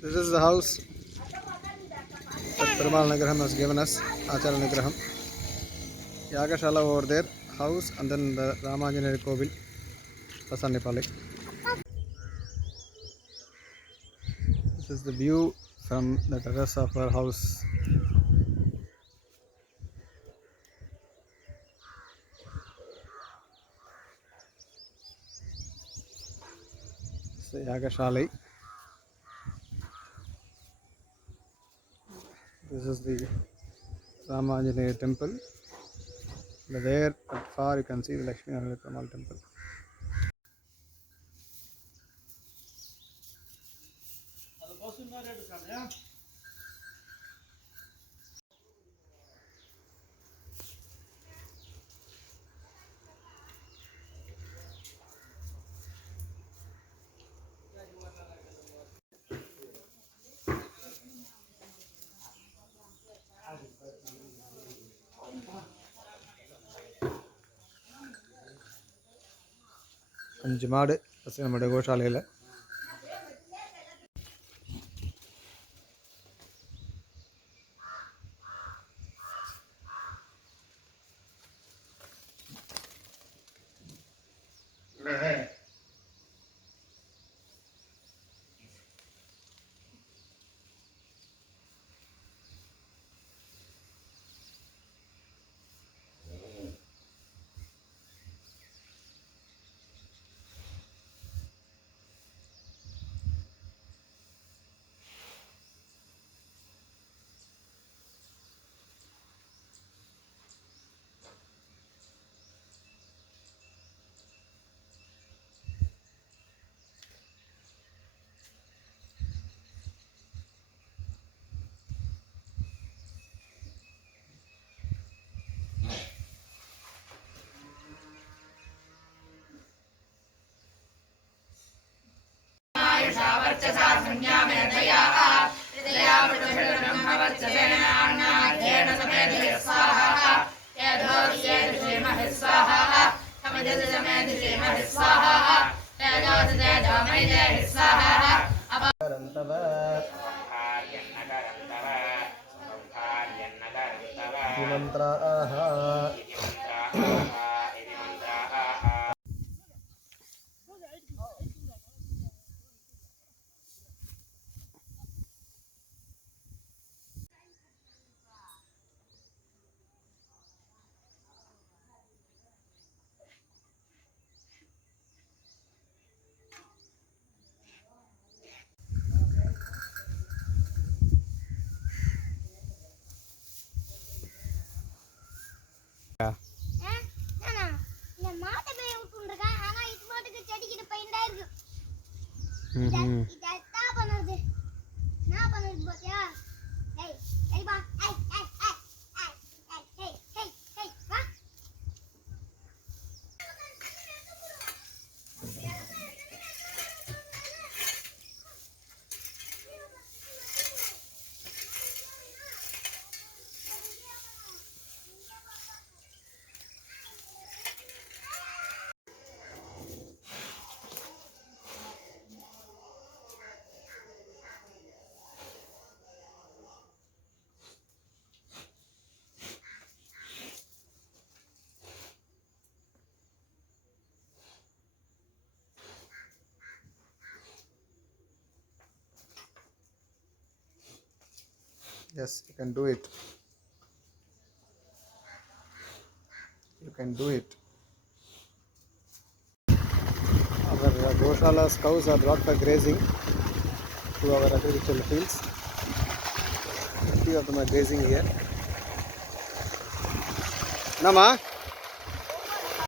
This is the house that Perumal Nagraham has given us, Achala Nagraham. Yagashala over there, house, and then the Ramanjaneri Kovil, Pasannipalli. This is the view from the terrace of our house. It's the Yagashalai. This is the Ramanjaneri temple. There at far you can see the Lakshmi Narayana Perumal temple. அஞ்சு மாடு first நம்மளுடைய கோஷாலையில். Yes, you can do it. You can do it. Our Goshala's cows are brought for grazing to our agricultural fields. A few of them are grazing here. Nama?